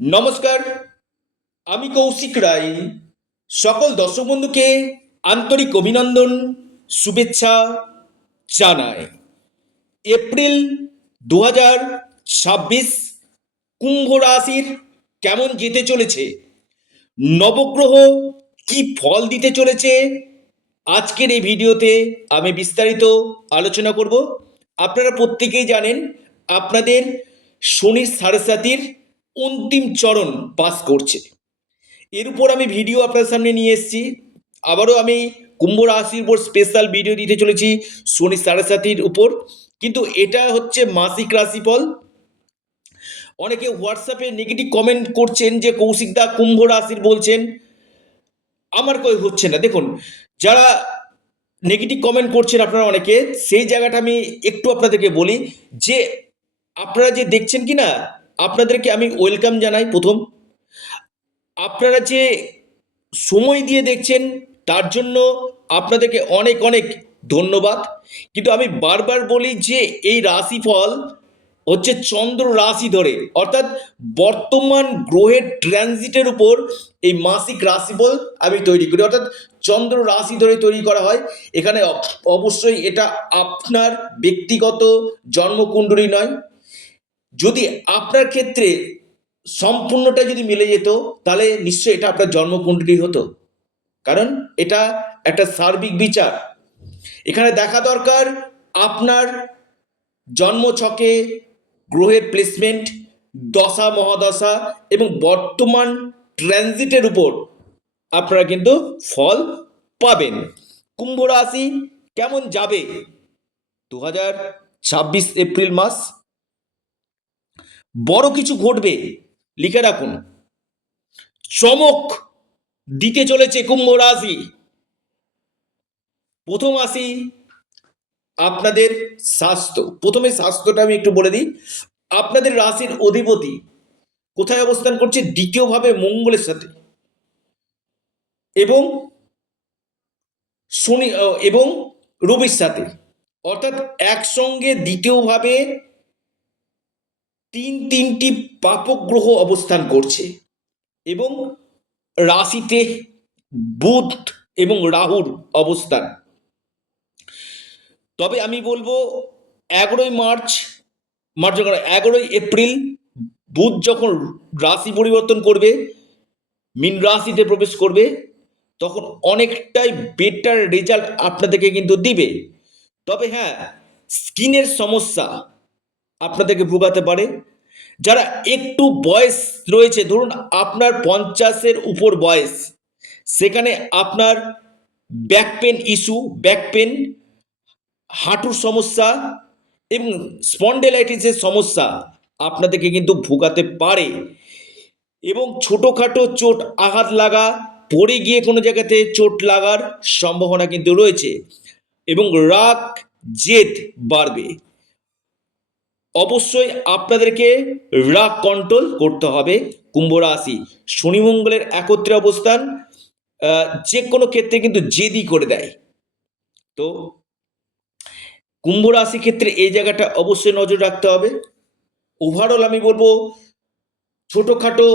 নমস্কার, আমি কৌশিক রায়। সকল দর্শক বন্ধুকে আন্তরিক অভিনন্দন, শুভেচ্ছা জানাই। এপ্রিল 2026 কুম্ভ রাশির কেমন যেতে চলেছে, নবগ্রহ কি ফল দিতে চলেছে, আজকের এই ভিডিওতে আমি বিস্তারিত আলোচনা করব। আপনারা প্রত্যেকেই জানেন আপনাদের শনির সাড়ে সাতির অন্তিম চরণ পাস করছে। এর উপর আমি ভিডিও আপনার সামনে নিয়ে এসেছি। আবারও আমি কুম্ভ রাশির উপর স্পেশাল ভিডিও দিতে চলেছি শনি সাড়ে সাতির উপর, কিন্তু এটা হচ্ছে মাসিক রাশিফল। অনেকে হোয়াটসঅ্যাপে নেগেটিভ কমেন্ট করছেন যে কৌশিকদা কুম্ভ রাশির বলছেন, আমার কই হচ্ছে না। দেখুন, যারা নেগেটিভ কমেন্ট করছেন আপনারা অনেকে, সেই জায়গাটা আমি একটু আপনাদেরকে বলি যে আপনারা যে দেখছেন কি না, আপনাদেরকে আমি ওয়েলকাম জানাই। প্রথম, আপনারা যে সময় দিয়ে দেখছেন তার জন্য আপনাদেরকে অনেক অনেক ধন্যবাদ। কিন্তু আমি বারবার বলি যে এই রাশিফল হচ্ছে চন্দ্র রাশি ধরে, অর্থাৎ বর্তমান গ্রহের ট্রানজিটের উপর এই মাসিক রাশিফল আমি তৈরি করি, অর্থাৎ চন্দ্র রাশি ধরে তৈরি করা হয়। এখানে অবশ্যই এটা আপনার ব্যক্তিগত জন্মকুণ্ডলী নয়। যদি আপনার ক্ষেত্রে সম্পূর্ণটা যদি মিলে যেত তাহলে নিশ্চয়ই এটা আপনার জন্মকুণ্ডলী হতো, কারণ এটা একটা সার্বিক বিচার। এখানে দেখা দরকার আপনার জন্মছকে গ্রহের প্লেসমেন্ট, দশা মহাদশা এবং বর্তমান ট্রানজিটের উপর আপনারা কিন্তু ফল পাবেন। কুম্ভ রাশি কেমন যাবে 2026 এপ্রিল মাস? বড় কিছু ঘটবে, লিখে রাখুন। চমক দিতে চলেছে কুম্ভ রাশি। প্রথম আসি আপনাদের স্বাস্থ্য। প্রথমে স্বাস্থ্যটা আমি একটু বলে দিই। আপনাদের রাশির অধিপতি কোথায় অবস্থান করছে? দ্বিতীয়ভাবে মঙ্গলের সাথে, এবং শনি এবং রবির সাথে, অর্থাৎ একসঙ্গে দ্বিতীয়ভাবে তিনটি পাপক গ্রহ অবস্থান করছে, এবং রাশিতে বুধ এবং রাহুর অবস্থান। তবে আমি বলবো 11ই এপ্রিল বুধ যখন রাশি পরিবর্তন করবে, মীন রাশিতে প্রবেশ করবে, তখন অনেকটাই বেটার রেজাল্ট আপনাদেরকে কিন্তু দিবে। তবে হ্যাঁ, স্কিনের সমস্যা আপনাদেরকে ভোগাতে পারে। যারা একটু বয়স রয়েছে, ধরুন আপনার 50-এর উপর বয়স, সেখানে আপনার back pain issue, back pain, হাঁটুর সমস্যা এবং স্পন্ডেলাইটিসের সমস্যা আপনাদেরকে কিন্তু ভোগাতে পারে। এবং ছোটোখাটো চোট, আঘাত লাগা, পড়ে গিয়ে কোনো জায়গাতে চোট লাগার সম্ভাবনা কিন্তু রয়েছে, এবং রাগ জেদ বাড়বে। অবশ্যই আপনাদেরকে রাগ কন্ট্রোল করতে হবে। কুম্ভ রাশি, শনি মঙ্গলের একত্রে অবস্থান যে কোনো ক্ষেত্রে কিন্তু জেদি করে দেয়। তো কুম্ভ রাশি ক্ষেত্রে এই জায়গাটা অবশ্যই নজর রাখতে হবে। ওভারঅল আমি বলবো ছোটোখাটো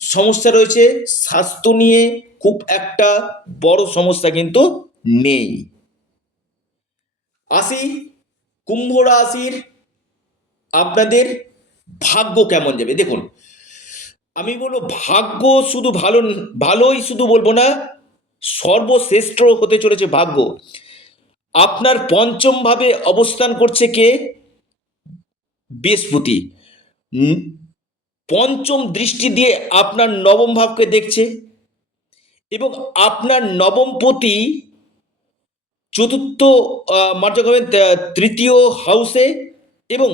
সমস্যা রয়েছে, স্বাস্থ্য নিয়ে খুব একটা বড় সমস্যা কিন্তু নেই। আসি কুম্ভ রাশির আপনাদের ভাগ্য কেমন যাবে। দেখুন, আমি বলবো ভাগ্য শুধু ভালোই শুধু বলবো না, সর্বশ্রেষ্ঠ হতে চলেছে ভাগ্য। আপনার পঞ্চম ভাবে অবস্থান করছে কে? বৃহস্পতি। পঞ্চম দৃষ্টি দিয়ে আপনার নবম ভাবকে দেখছে, এবং আপনার নবমপতি চতুর্থ মার্জক হবেন তৃতীয় হাউসে, এবং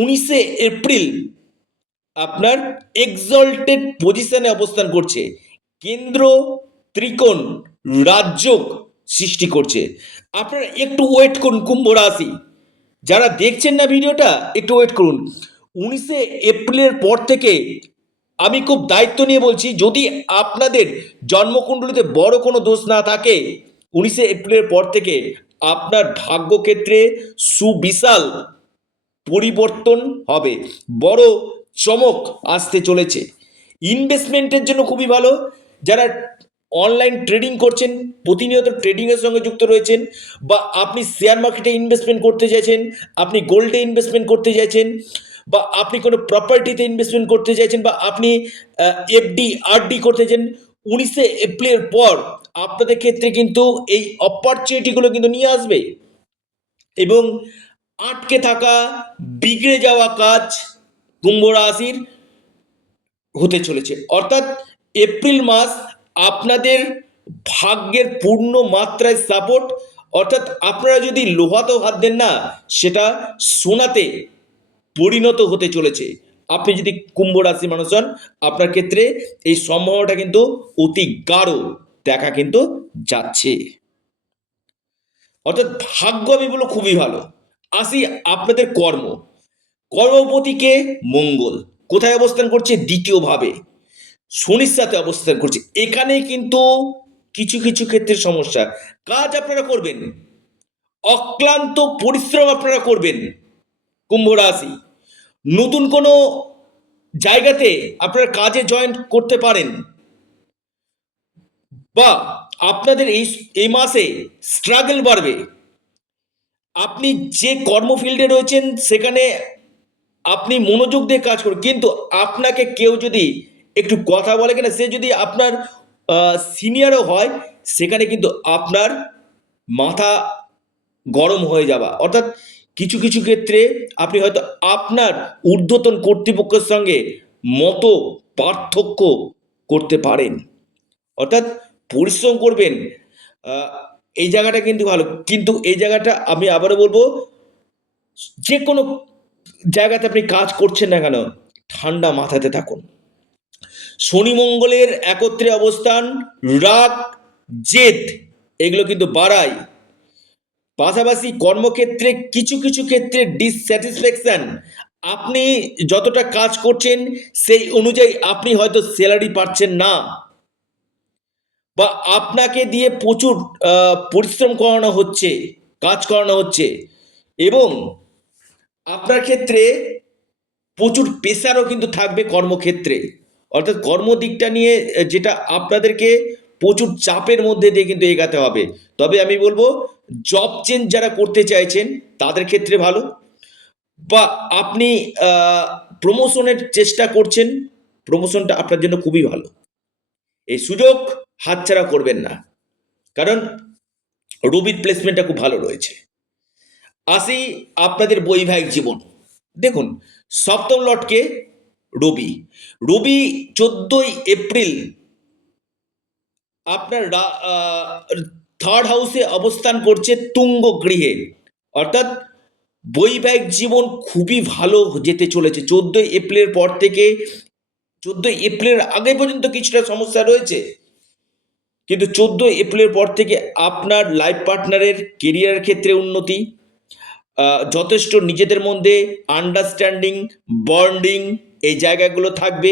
19শে এপ্রিল আপনার এক্সল্টেড পজিশনে অবস্থান করছে। কেন্দ্র ত্রিকোণ রাজযোগ সৃষ্টি করছে। আপনারা একটু ওয়েট করুন কুম্ভ রাশি, যারা দেখছেন না ভিডিওটা একটু ওয়েট করুন। 19শে এপ্রিলের পর থেকে আমি খুব দায়িত্ব নিয়ে বলছি, যদি আপনাদের জন্মকুণ্ডলিতে বড় কোনো দোষ না থাকে, 19শে এপ্রিলের পর থেকে আপনার ভাগ্যক্ষেত্রে সুবিশাল পরিবর্তন হবে, বড় চমক আসতে চলেছে। ইনভেস্টমেন্টের জন্য খুবই ভালো। যারা অনলাইন ট্রেডিং করছেন, প্রতিনিয়ত ট্রেডিংয়ের সঙ্গে যুক্ত রয়েছেন, বা আপনি শেয়ার মার্কেটে ইনভেস্টমেন্ট করতে চাইছেন, আপনি গোল্ডে ইনভেস্টমেন্ট করতে চাইছেন, বা আপনি কোনো প্রপার্টিতে ইনভেস্টমেন্ট করতে চাইছেন, বা আপনি এফডি আরডি করতে চান, 19শে এপ্রিলের পর আপনাদের ক্ষেত্রে কিন্তু এই অপরচুনিটিগুলো কিন্তু নিয়ে আসবে। এবং আটকে থাকা, বিগড়ে যাওয়া কাজ কুম্ভ রাশির হতে চলেছে। অর্থাৎ এপ্রিল মাস আপনাদের ভাগ্যের পূর্ণ মাত্রায় সাপোর্ট। অর্থাৎ আপনারা যদি লোহাতেও হাত দেন না, সেটা সোনাতে পরিণত হতে চলেছে। আপনি যদি কুম্ভ রাশি মানুষ হন, আপনার ক্ষেত্রে এই সম্ভাবনাটা কিন্তু অতি গাঢ় দেখা কিন্তু যাচ্ছে। অর্থাৎ ভাগ্য আমি বলবো খুবই ভালো। আসি আপনাদের কর্মপতিকে মঙ্গল কোথায় অবস্থান করছে? দ্বিতীয় ভাবে শনির সাথে অবস্থান করছে। এখানে কিন্তু কিছু কিছু ক্ষেত্রে সমস্যা। কাজ আপনারা করবেন, অক্লান্ত পরিশ্রম আপনারা করবেন কুম্ভ রাশি। নতুন কোনো জায়গাতে আপনারা কাজে জয়েন করতে পারেন, বা আপনাদের এই মাসে স্ট্রাগল বাড়বে। আপনি যে কর্মফিল্ডে রয়েছেন সেখানে আপনি মনোযোগ দিয়ে কাজ করুন, কিন্তু আপনাকে কেউ যদি একটু কথা বলে কিনা, সে যদি আপনার সিনিয়রও হয়, সেখানে কিন্তু আপনার মাথা গরম হয়ে যাওয়া। অর্থাৎ কিছু কিছু ক্ষেত্রে আপনি হয়তো আপনার ঊর্ধ্বতন কর্তৃপক্ষের সঙ্গে মত পার্থক্য করতে পারেন। অর্থাৎ পরিশ্রম করবেন, আহ, এই জায়গাটা কিন্তু ভালো। কিন্তু এই জায়গাটা আমি আবারও বলবো, যে কোনো জায়গাতে আপনি কাজ করছেন না কেন, ঠান্ডা মাথাতে থাকুন। শনি মঙ্গলের একত্রে অবস্থান রাগ, জেদ এগুলো কিন্তু বাড়ায়। পাশাপাশি কর্মক্ষেত্রে কিছু কিছু ক্ষেত্রে ডিসস্যাটিসফ্যাকশন। আপনি যতটা কাজ করছেন সেই অনুযায়ী আপনি হয়তো স্যালারি পাচ্ছেন না, বা আপনাকে দিয়ে প্রচুর পরিশ্রম করানো হচ্ছে, কাজ করানো হচ্ছে, এবং আপনার ক্ষেত্রে প্রচুর প্রেশারও কিন্তু থাকবে কর্মক্ষেত্রে। অর্থাৎ কর্মদিকটা নিয়ে যেটা আপনাদেরকে প্রচুর চাপের মধ্যে দিয়ে কিন্তু এগাতে হবে। তবে আমি বলবো, জব চেঞ্জ যারা করতে চাইছেন তাদের ক্ষেত্রে ভালো, বা আপনি প্রমোশনের চেষ্টা করছেন, প্রমোশনটা আপনার জন্য খুবই ভালো। এই সুযোগ হাতছাড়া করবেন না, কারণ রবির প্লেসমেন্টটা খুব ভালো রয়েছে। আসি আপনাদের বৈবাহিক জীবন। দেখুন, সপ্তম লটকে রবি। রবি 14ই এপ্রিল আপনার থার্ড হাউসে অবস্থান করছে তুঙ্গ গৃহে। অর্থাৎ বৈবাহিক জীবন খুবই ভালো যেতে চলেছে 14ই এপ্রিলের পর থেকে। 14ই এপ্রিলের আগে পর্যন্ত কিছুটা সমস্যা রয়েছে, কিন্তু 14ই এপ্রিলের পর থেকে আপনার লাইফ পার্টনারের কেরিয়ারের ক্ষেত্রে উন্নতি, যথেষ্ট নিজেদের মধ্যে আন্ডারস্ট্যান্ডিং, বন্ডিং এই জায়গাগুলো থাকবে।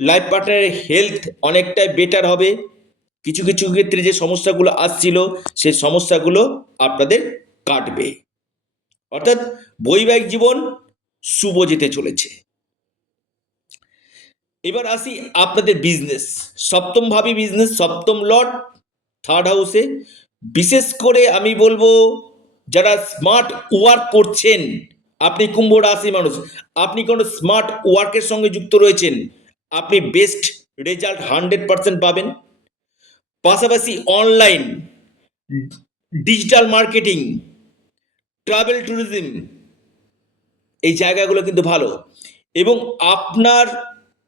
লাইফ পার্টনারের হেলথ অনেকটাই বেটার হবে। কিছু কিছু ক্ষেত্রে যে সমস্যাগুলো আসছিল সেই সমস্যাগুলো আপনাদের কাটবে। অর্থাৎ বৈবাহিক জীবন শুভ যেতে চলেছে। এবার আসি আপনাদের বিজনেস। সপ্তম ভাবী বিজনেস, সপ্তম লর্ড থার্ড হাউসে। বিশেষ করে আমি বলবো, যারা স্মার্ট ওয়ার্ক করছেন, আপনি কুম্ভ রাশি মানুষ, আপনি কোনো স্মার্ট ওয়ার্কের সঙ্গে যুক্ত রয়েছেন, আপনি বেস্ট রেজাল্ট 100% পাবেন। পাশাপাশি online, digital marketing, travel tourism এই জায়গাগুলো কিন্তু ভালো। এবং আপনার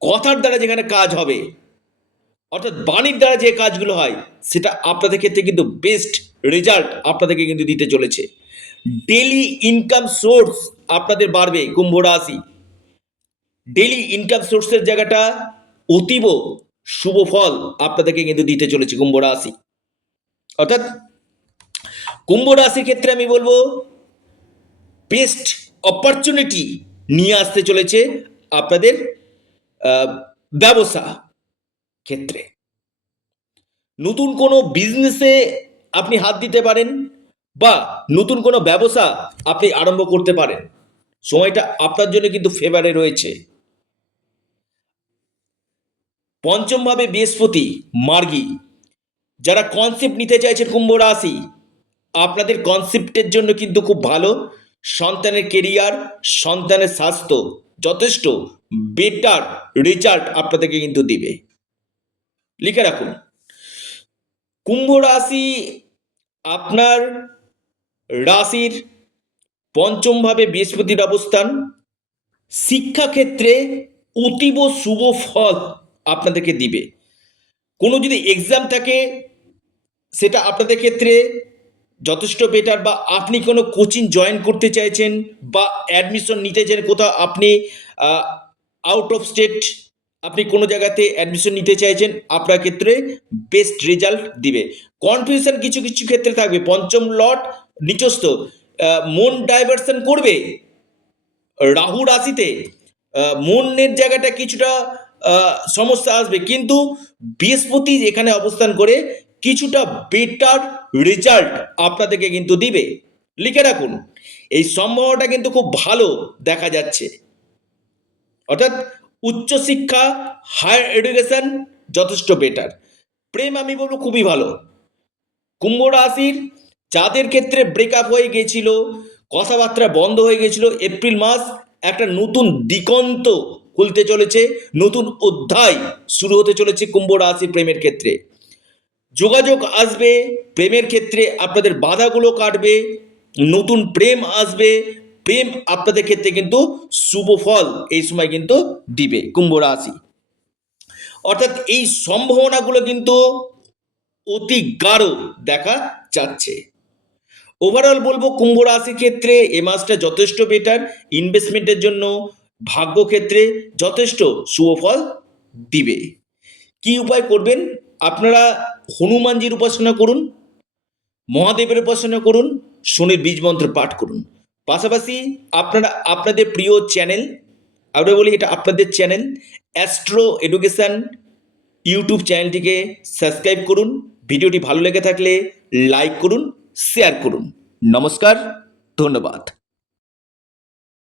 কথার দ্বারা যেখানে কাজ হবে, অর্থাৎ বাণীর দ্বারা যে কাজগুলো হয়, সেটা আপনাদের ক্ষেত্রে কিন্তু বেস্ট রেজাল্ট আপনাদেরকে কিন্তু দিতে চলেছে। ডেলি ইনকাম সোর্স আপনাদের বাড়বে কুম্ভ রাশি। ডেলি ইনকাম সোর্সের জায়গাটা অতীব শুভ ফল আপনাদেরকে কিন্তু দিতে চলেছে কুম্ভ রাশি। অর্থাৎ কুম্ভ রাশির ক্ষেত্রে আমি বলবো, বেস্ট অপরচুনিটি নিয়ে আসতে চলেছে আপনাদের ব্যবসা ক্ষেত্রে। নতুন কোনো বিজনেসে আপনি হাত দিতে পারেন, বা নতুন কোনো ব্যবসা আপনি আরম্ভ করতে পারেন। সময়টা আপনার জন্য কিন্তু ফেভারে রয়েছে। পঞ্চমভাবে বৃহস্পতি মার্গী। যারা কনসেপ্ট নিতে চাইছেন কুম্ভ রাশি, আপনাদের কনসেপ্টের জন্য কিন্তু খুব ভালো। সন্তানের কেরিয়ার, সন্তানের স্বাস্থ্য যথেষ্ট বেটার রেজাল্ট আপনাদেরকে কিন্তু দিবে। লিখে রাখুন, কুম্ভ রাশি আপনার রাশির পঞ্চমভাবে বৃহস্পতির অবস্থান শিক্ষাক্ষেত্রে অতীব শুভ ফল আপনাদেরকে দিবে। কোনো যদি এক্সাম থাকে সেটা আপনাদের ক্ষেত্রে যথেষ্ট বেটার, বা আপনি কোনো কোচিং জয়েন করতে চাইছেন বা অ্যাডমিশন নিতে চান কোথাও, আপনি আউট অফ স্টেট আপনি কোনো জায়গাতে অ্যাডমিশন নিতে চাইছেন, আপনার ক্ষেত্রে বেস্ট রেজাল্ট দিবে। কনফিউশন কিছু কিছু ক্ষেত্রে থাকবে, পঞ্চম লট নিচস্থ, মন ডাইভার্সন করবে রাহু রাশিতে, মনের জায়গাটা কিছুটা সমস্যা আসবে, কিন্তু বৃহস্পতি এখানে অবস্থান করে কিছুটা বেটার রেজাল্ট আপনাদেরকে কিন্তু দিবে। লিখে রাখুন, এই সম্ভাবনাটা কিন্তু খুব ভালো দেখা যাচ্ছে। অর্থাৎ উচ্চশিক্ষা, হায়ার এডুকেশন যথেষ্ট বেটার। প্রেম আমি বলবো খুবই ভালো। কুম্ভ রাশির যাদের ক্ষেত্রে ব্রেকআপ হয়ে গেছিল, কথাবার্তা বন্ধ হয়ে গেছিল, এপ্রিল মাস একটা নতুন দিগন্ত খুলতে চলেছে, নতুন অধ্যায় শুরু হতে চলেছে কুম্ভ রাশির প্রেমের ক্ষেত্রে। যোগাযোগ আসবে, প্রেমের ক্ষেত্রে আপনাদের বাধাগুলো কাটবে, নতুন প্রেম আসবে, প্রেম আপনাদের ক্ষেত্রে কিন্তু শুভ ফল এই সময় কিন্তু দিবে কুম্ভ রাশি। অর্থাৎ এই সম্ভাবনাগুলো কিন্তু অতি গাঢ় দেখা যাচ্ছে। ওভারঅল বলবো কুম্ভ রাশির ক্ষেত্রে এ মাসটা যথেষ্ট বেটার, ইনভেস্টমেন্টের জন্য ভাগ্য ক্ষেত্রে যথেষ্ট শুভ ফল দিবে। কি উপায় করবেন? আপনারা হনুমানজির উপাসনা করুন, মহাদেবের উপাসনা করুন, শনির বীজ মন্ত্র পাঠ করুন। পাশাপাশি আপনারা আপনাদের প্রিয় চ্যানেল, আমরা বলি এটা আপনাদের চ্যানেল, অ্যাস্ট্রো এডুকেশন ইউটিউব চ্যানেলটিকে সাবস্ক্রাইব করুন। ভিডিওটি ভালো লেগে থাকলে লাইক করুন, শেয়ার করুন। নমস্কার, ধন্যবাদ।